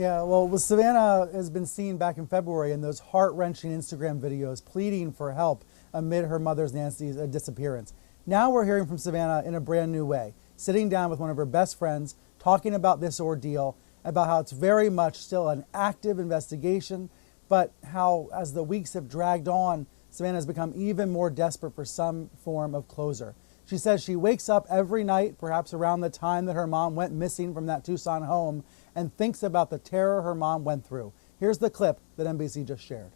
Yeah, well, Savannah has been seen back in February in those heart-wrenching Instagram videos pleading for help amid her mother's, Nancy's, disappearance. Now we're hearing from Savannah in a brand new way, sitting down with one of her best friends, talking about this ordeal, about how it's very much still an active investigation, but how, as the weeks have dragged on, Savannah has become even more desperate for some form of closure. She says she wakes up every night, perhaps around the time that her mom went missing from that Tucson home, and thinks about the terror her mom went through. Here's the clip that NBC just shared.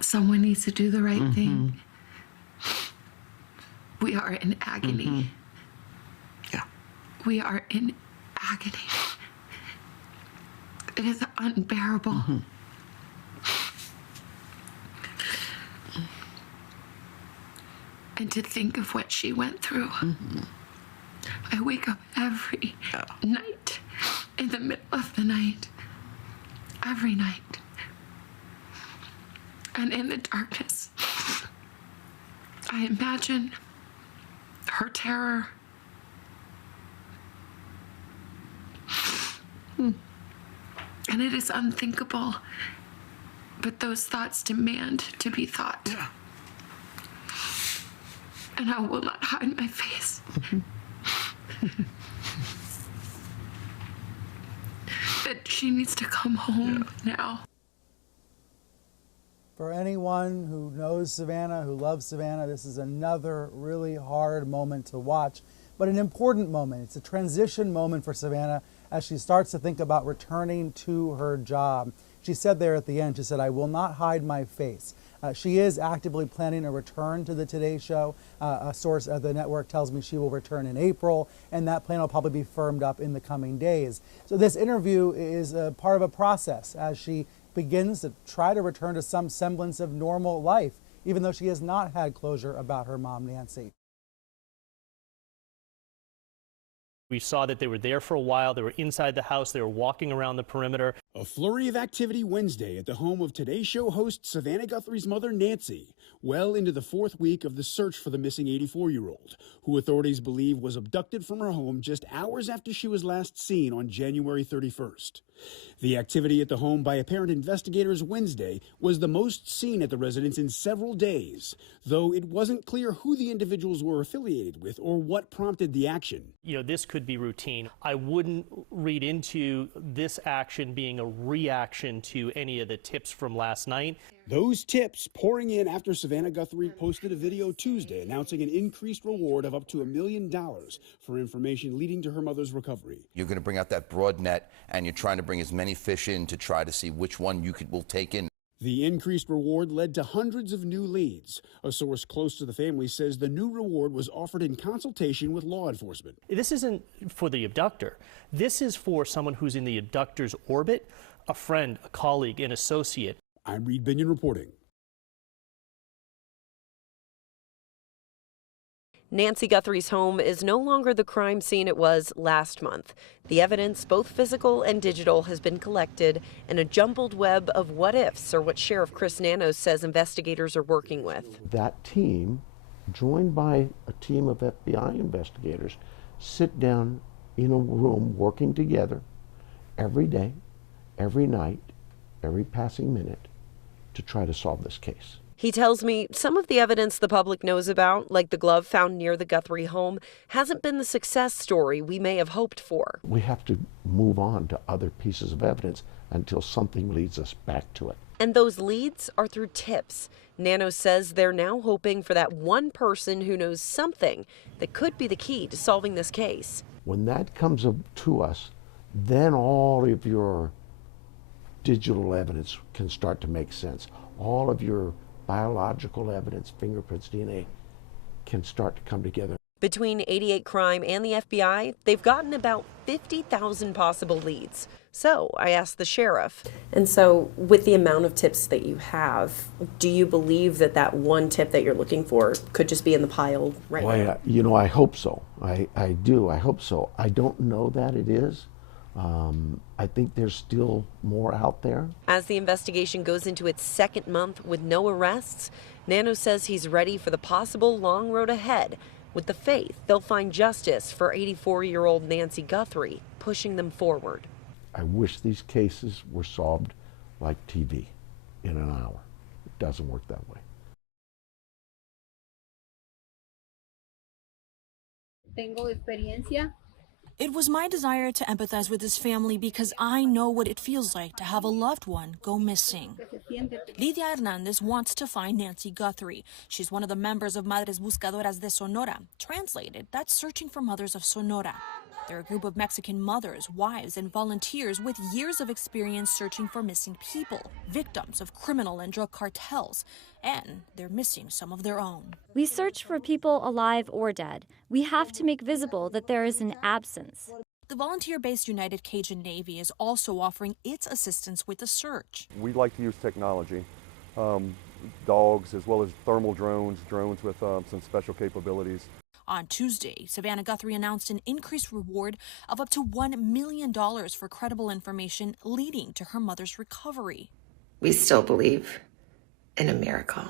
Someone needs to do the right thing. We are in agony. Yeah. We are in agony. It is unbearable. And to think of what she went through. I wake up every night, in the middle of the night, every night. And in the darkness, I imagine her terror. And it is unthinkable, but those thoughts demand to be thought. Yeah. And I will not hide my face. That she needs to come home now. For anyone who knows Savannah, who loves Savannah, this is another really hard moment to watch, but an important moment. It's a transition moment for Savannah as she starts to think about returning to her job. She said there at the end, she said, "I will not hide my face." She is actively planning a return to the Today Show. A source at the network tells me she will return in April, and that plan will probably be firmed up in the coming days. So this interview is a part of a process as she begins to try to return to some semblance of normal life, even though she has not had closure about her mom, Nancy. We saw that they were there for a while. They were inside the house. They were walking around the perimeter. A flurry of activity Wednesday at the home of Today Show host Savannah Guthrie's mother, Nancy, well into the fourth week of the search for the missing 84-year-old, who authorities believe was abducted from her home just hours after she was last seen on January 31st. The activity at the home by apparent investigators Wednesday was the most seen at the residence in several days, though it wasn't clear who the individuals were affiliated with or what prompted the action. You know, this could be routine. I wouldn't read into this action being a reaction to any of the tips from last night. Those tips pouring in after Savannah Guthrie posted a video Tuesday announcing an increased reward of up to $1 million for information leading to her mother's recovery. You're going to bring out that broad net, and you're trying to bring as many fish in to try to see which one will take in. The increased reward led to hundreds of new leads. A source close to the family says the new reward was offered in consultation with law enforcement. This isn't for the abductor. This is for someone who's in the abductor's orbit, a friend, a colleague, an associate. I'm Reed Binion reporting. Nancy Guthrie's home is no longer the crime scene it was last month. The evidence, both physical and digital, has been collected, and a jumbled web of what-ifs are what Sheriff Chris Nanos says investigators are working with. That team, joined by a team of FBI investigators, sit down in a room working together every day, every night, every passing minute to try to solve this case. He tells me some of the evidence the public knows about, like the glove found near the Guthrie home, hasn't been the success story we may have hoped for. We have to move on to other pieces of evidence until something leads us back to it. And those leads are through tips. Nano says they're now hoping for that one person who knows something that could be the key to solving this case. When that comes up to us, then all of your digital evidence can start to make sense. All of your biological evidence, fingerprints, DNA, can start to come together. Between 88 Crime and the FBI, they've gotten about 50,000 possible leads. So I asked the sheriff. And so with the amount of tips that you have, do you believe that that one tip that you're looking for could just be in the pile right now? You know, I hope so. I do. I hope so. I don't know that it is. I think there's still more out there. As the investigation goes into its second month with no arrests, Nano says he's ready for the possible long road ahead, with the faith they'll find justice for 84-year-old Nancy Guthrie pushing them forward. I wish these cases were solved like TV in an hour. It doesn't work that way. Tengo experiencia. It was my desire to empathize with this family because I know what it feels like to have a loved one go missing. Lidia Hernandez wants to find Nancy Guthrie. She's one of the members of Madres Buscadoras de Sonora. Translated, that's searching for mothers of Sonora. They're a group of Mexican mothers, wives, and volunteers with years of experience searching for missing people, victims of criminal and drug cartels, and they're missing some of their own. We search for people alive or dead. We have to make visible that there is an absence. The volunteer-based United Cajun Navy is also offering its assistance with the search. We like to use technology, dogs as well as thermal drones with some special capabilities. On Tuesday, Savannah Guthrie announced an increased reward of up to $1 million for credible information leading to her mother's recovery. We still believe in a miracle.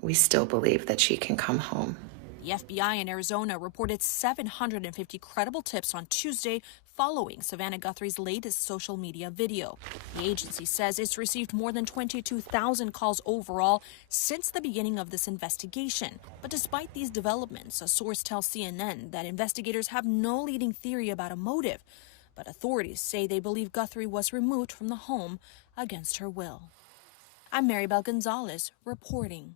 We still believe that she can come home. The FBI in Arizona reported 750 credible tips on Tuesday following Savannah Guthrie's latest social media video. The agency says it's received more than 22,000 calls overall since the beginning of this investigation. But despite these developments, a source tells CNN that investigators have no leading theory about a motive. But authorities say they believe Guthrie was removed from the home against her will. I'm Maribel Gonzalez reporting.